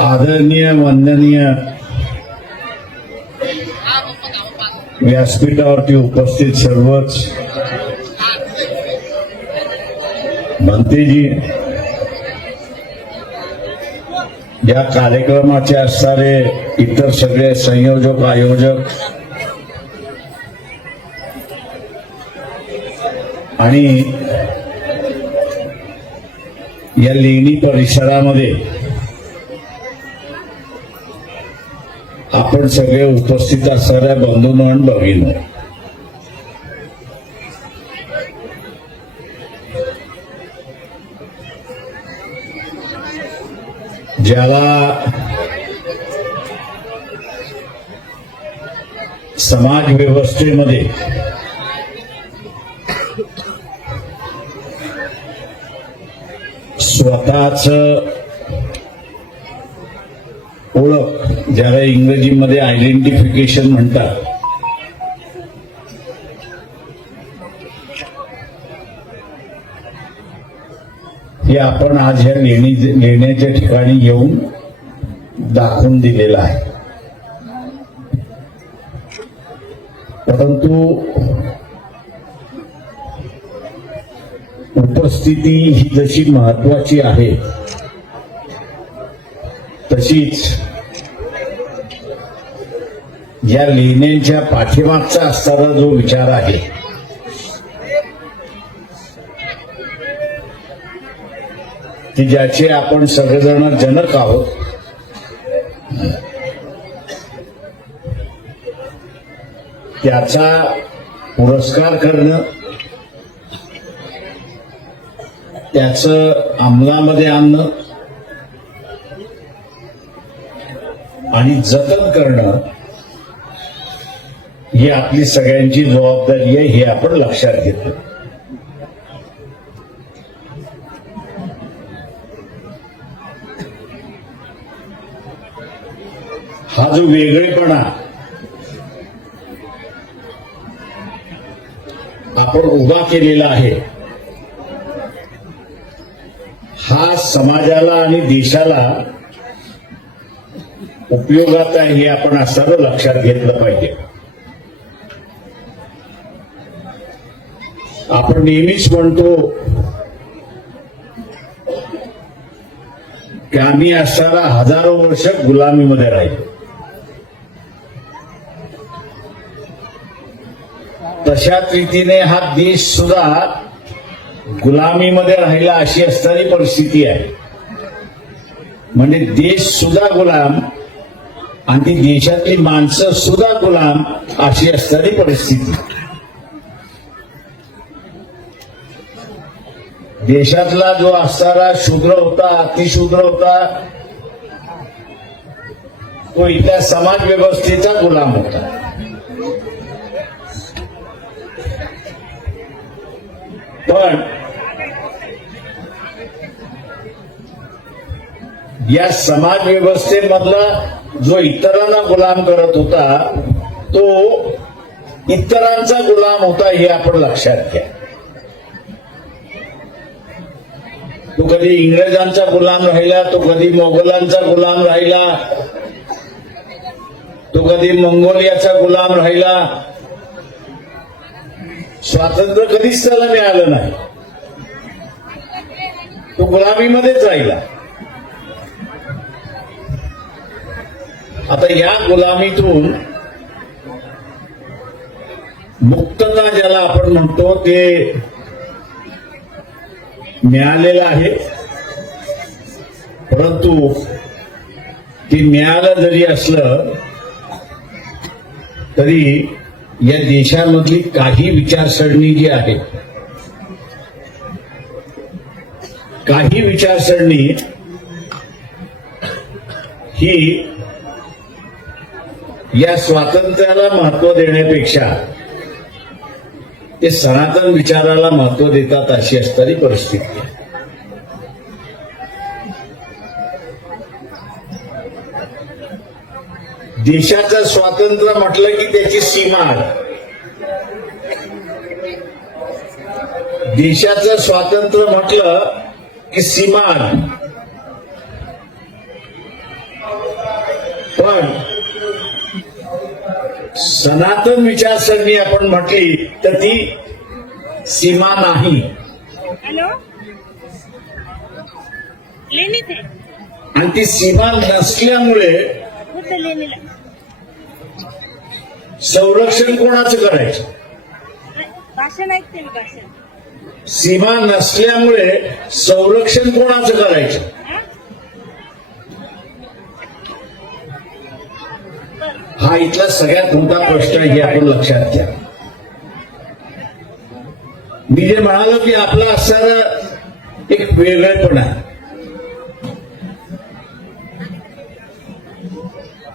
आदरणीय वंदनीय व्यासपीठावरती उपस्थित सर्वच भंतेजी या कार्यक्रमाचे असणारे इतर सगळे संयोजक आयोजक आणि या लेणी परिसरामध्ये आपण सगळे उपस्थित असणाऱ्या बंधूंनो आणि भगिनो. ज्याला समाज व्यवस्थेमध्ये स्वतःच ओळख ज्याला इंग्रजीमध्ये आयडेंटिफिकेशन म्हणतात. हे आपण आज ह्या लेणी लेण्याच्या ठिकाणी येऊन दाखवून दिलेलं आहे. परंतु उपस्थिती ही जशी महत्वाची आहे तशीच या लेण्यांच्या पाठीमागचा असणारा जो विचार आहे की ज्याचे आपण सगळेजण जनक आहोत त्याचा पुरस्कार करणं त्याचं अंमलामध्ये आणणं आणि जतन करणं ही आपली सगळ्यांची जबाबदारी आहे हे आपण लक्षात घेतो. हा जो वेगळेपणा आपण उभा केलेला आहे हा समाजाला आणि देशाला उपयोगात आहे हे आपण असं लक्षात घेतलं पाहिजे. आपण नेहमीच म्हणतो की आम्ही असणारा हजारो वर्ष गुलामीमध्ये राहिलो. तशाच रीतीने हा देश सुद्धा गुलामीमध्ये राहिला अशी असणारी परिस्थिती आहे. म्हणजे देश सुद्धा गुलाम आणि ती देशातली माणसं सुद्धा गुलाम अशी असणारी परिस्थिती. देशातला जो असणारा शूद्र होता अतिशूद्र होता तो इथल्या समाज व्यवस्थेचा गुलाम होता. पण या समाज व्यवस्थेमधला जो इतरांना गुलाम करत होता तो इतरांचा गुलाम होता हे आपण लक्षात घ्या. तो कधी इंग्रजांचा गुलाम राहिला तो कधी मोगलांचा गुलाम राहिला तो कधी मंगोलियाचा गुलाम राहिला. स्वातंत्र्य कधीच त्याला मिळालं नाही. तो गुलामीमध्येच राहिला. आता या गुलामीतून मुक्तता ज्याला आपण म्हणतो ते मिळालेलं आहे. परंतु ते मिळालं जरी असलं तरी या देशामधली काही विचारसरणी जी आहे काही विचारसरणी ही या स्वातंत्र्याला महत्त्व देण्यापेक्षा ते सनातन विचाराला महत्त्व देतात अशी असणारी परिस्थिती आहे. देशाचं स्वातंत्र्य म्हटलं की त्याची सीमा आहे देशाचं स्वातंत्र्य म्हटलं की सीमा आली सनातन विचारसरणी आपण म्हटली तर ती सीमा नाही. आणि ती सीमा नसल्यामुळे संरक्षण कोणाचं करायचं? सीमा नसल्यामुळे संरक्षण कोणाचं करायचं? हा? इथला सगळ्यात मोठा प्रश्न आहे हे आपण लक्षात घ्या. मी जे म्हणालो की आपला असणारा एक वेगळेपणा आहे.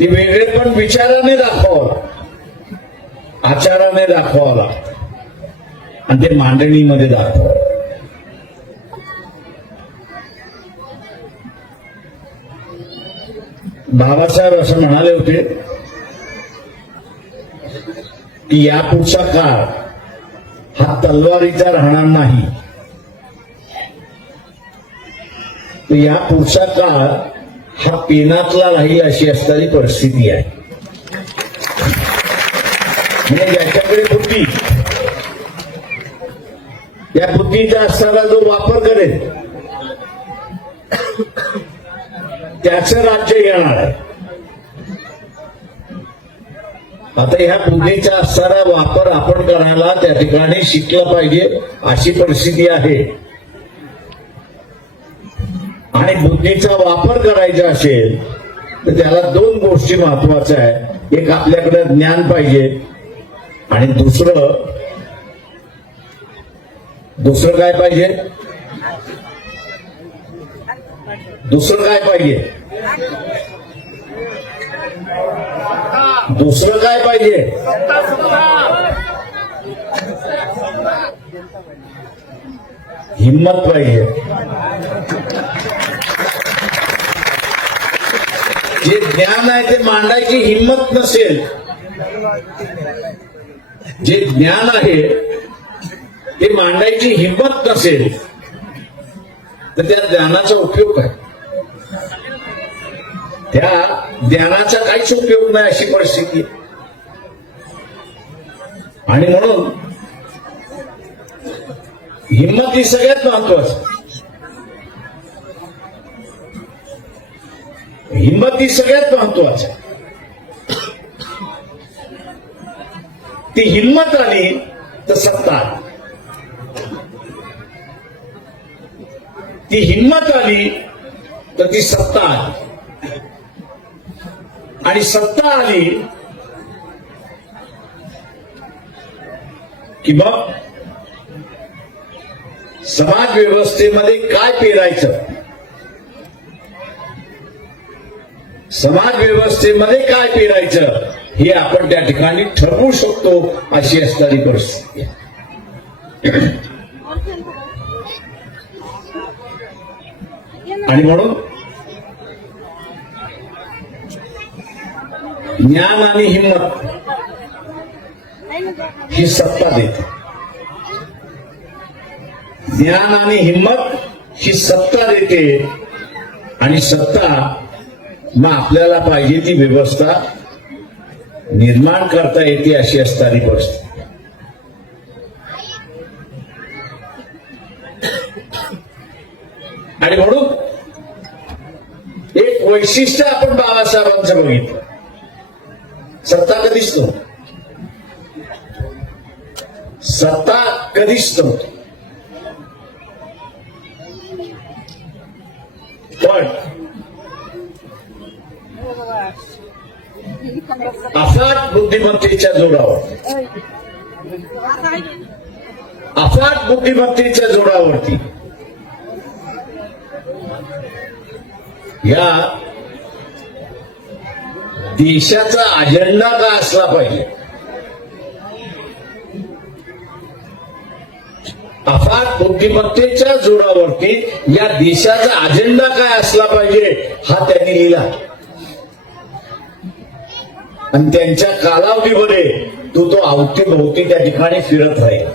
ते वेगळेपण विचाराने दाखवावं आचाराने दाखवावं लागतं. आणि ते मांडणीमध्ये दाखवावं बाबासाहेब असं म्हणाले होते की यापुढचा काळ हा तलवारीचा राहणार नाही. या पुढचा काळ हा पेनातला राहील अशी असणारी परिस्थिती आहे. म्हणजे ज्याच्याकडे बुद्धी. या बुद्धीचा असणारा जो वापर करेल त्याचं राज्य येणार आहे. आता ह्या बुद्धीचा असणारा वापर आपण करायला त्या ठिकाणी शिकलं पाहिजे अशी परिस्थिती आहे. आणि बुद्धीचा वापर करायचा असेल तर त्याला दोन गोष्टी महत्त्वाच्या आहे एक आपल्याकडे ज्ञान पाहिजे आणि दुसरं दुसरं काय पाहिजे? दुसरं काय पाहिजे? दुसरं काय पाहिजे? हिम्मत पाहिजे. जे ज्ञान आहे ते मांडायची हिंमत नसेल जे ज्ञान आहे ते मांडायची हिंमत नसेल तर त्या ज्ञानाचा उपयोग काय? त्या ज्ञानाचा काहीच उपयोग नाही अशी परिस्थिती आणि म्हणून हिंमत ही सगळ्यात महत्वाची. हिंमत ही सगळ्यात महत्वाची. आहे. ती हिंमत आली तर सत्ता. ती हिंमत आली तर ती सत्ता आली आणि सत्ता आली की मग समाज व्यवस्थेमध्ये काय पेरायचं? समाज व्यवस्थेमध्ये काय पेरायचं? हे आपण त्या ठिकाणी ठरवू शकतो अशी असणारी परिस्थिती आणि म्हणून ज्ञान आणि हिंमत ही सत्ता देते. ज्ञान आणि हिंमत ही सत्ता देते आणि सत्ता मग आपल्याला पाहिजे ती व्यवस्था निर्माण करता येते अशी असणारी परिस्थिती. आणि म्हणून एक वैशिष्ट्य आपण बाबासाहेबांचं बघितलं. कधीच नव्हती. सत्ता कधीच नव्हती. पण अफाट बुद्धिमत्तेच्या जोरावर अफाट बुद्धिमत्तेच्या जोरावरती या देशाचा अजेंडा का असला पाहिजे? अफाट बुद्धिमत्तेच्या जोरावरती या देशाचा अजेंडा काय असला पाहिजे हा त्यांनी लिहिला. आणि त्यांच्या कालावधीमध्ये तो तो अवतीभोवती त्या ठिकाणी फिरत राहील.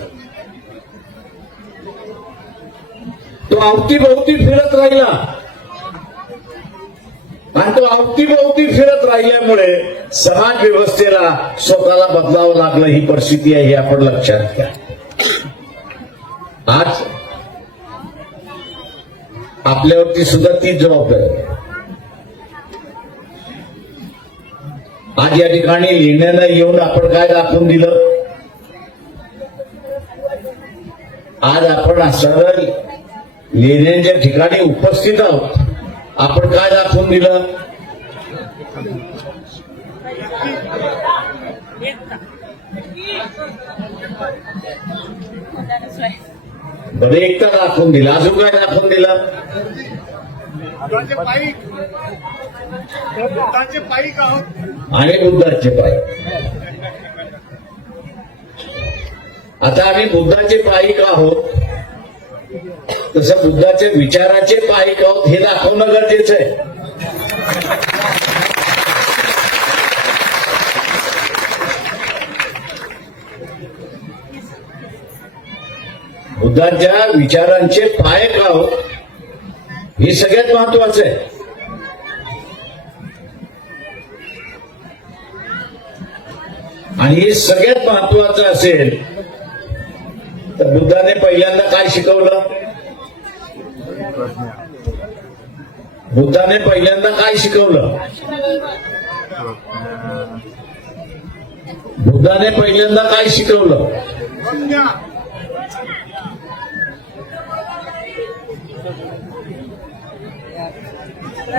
तो अवतीभोवती फिरत राहिला. आणि तो अवतीभोवती फिरत राहिल्यामुळे समाज व्यवस्थेला स्वतःला बदलावं लागलं ही परिस्थिती आहे हे आपण लक्षात घ्या. आज आपल्यावरती सुद्धा तीच जबाबदारी आज या ठिकाणी लिहिण्यानं येऊन आपण काय दाखवून दिलं? आज आपण सरळ लेण्यांच्या ठिकाणी उपस्थित आहोत. आपण काय दाखवून दिलं? एकता बरं एकता दाखवून दिला. अजून काय दाखवून दिलं? आणि बुद्धाचे पाय. आता आम्ही बुद्धाचे पायिक आहोत? तसं बुद्धाचे विचाराचे पायिक आहोत हे दाखवणं गरजेचं आहे. बुद्धाच्या विचारांचे पायक आहोत हे सगळ्यात महत्वाचं आहे. आणि हे सगळ्यात महत्वाचं असेल तर बुद्धाने पहिल्यांदा काय शिकवलं? बुद्धाने पहिल्यांदा काय शिकवलं? बुद्धाने पहिल्यांदा काय शिकवलं?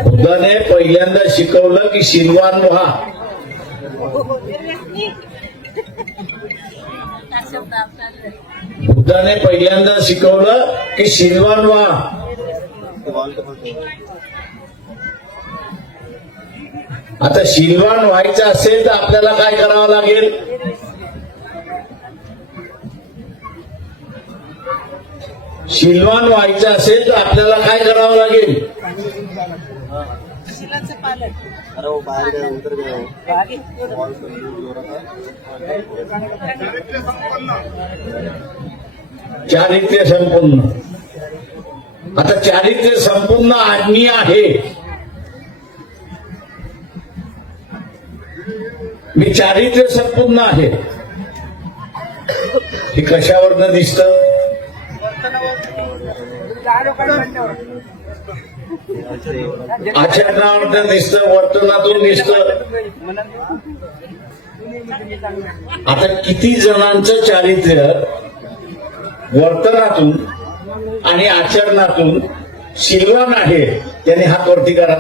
बुद्धाने पहिल्यांदा शिकवलं की शिलवान व्हा. बुद्धाने पहिल्यांदा शिकवलं की शिलवान व्हा. आता शिलवान व्हायचं असेल तर आपल्याला काय करावं लागेल? शिलवान व्हायचं असेल तर आपल्याला काय करावं लागेल? हो हो. चारित्र्य संपन्न. आता चारित्र्य संपूर्ण आज्ञी आहे. मी चारित्र्य संपूर्ण आहे. हे कशावरनं दिसतं? आचरणावरनं दिसतं वर्तनातून दिसतं. आता किती जणांचं चारित्र्य वर्तनातून आणि आचरणातून शिलवान आहे त्याने हात वरती करा.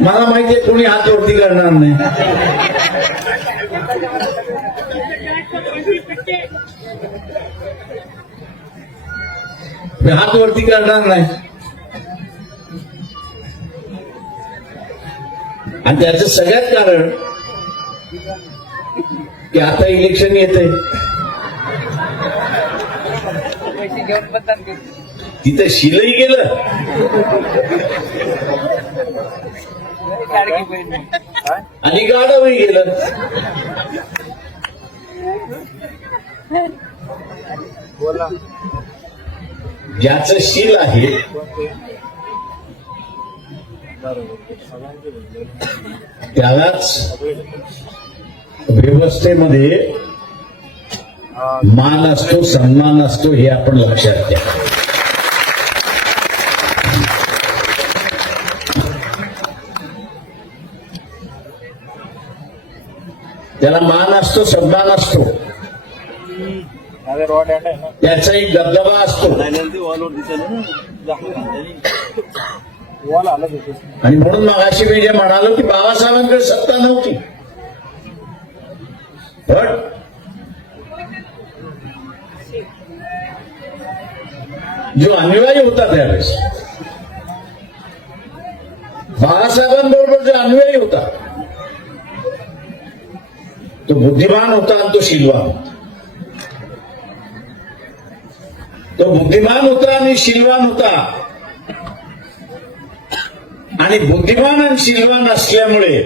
मला माहितीये कोणी हात वरती करणार नाही. हात वरती करणार नाही. आणि त्याचं सगळ्यात कारण की आता इलेक्शन येते. तिथं शिलही गेलं. आणि गाडवही गेलं. बोला ज्याचं शील आहे त्यालाच व्यवस्थेमध्ये मान असतो सन्मान असतो हे आपण लक्षात घ्या. त्याला मान असतो सन्मान असतो. त्याचा एक दबदबा असतो. आणि म्हणून मगाशी मी जे म्हणालो की बाबासाहेबांकडे सत्ता नव्हती. पण जो अनिवार्य होता त्यावेळेस बाळासाहेबांबरोबर जो अनुयायी होता तो बुद्धिमान होता आणि तो शिलवान होता. तो बुद्धिमान होता आणि शिलवान होता. आणि बुद्धिमान आणि शिलवान असल्यामुळे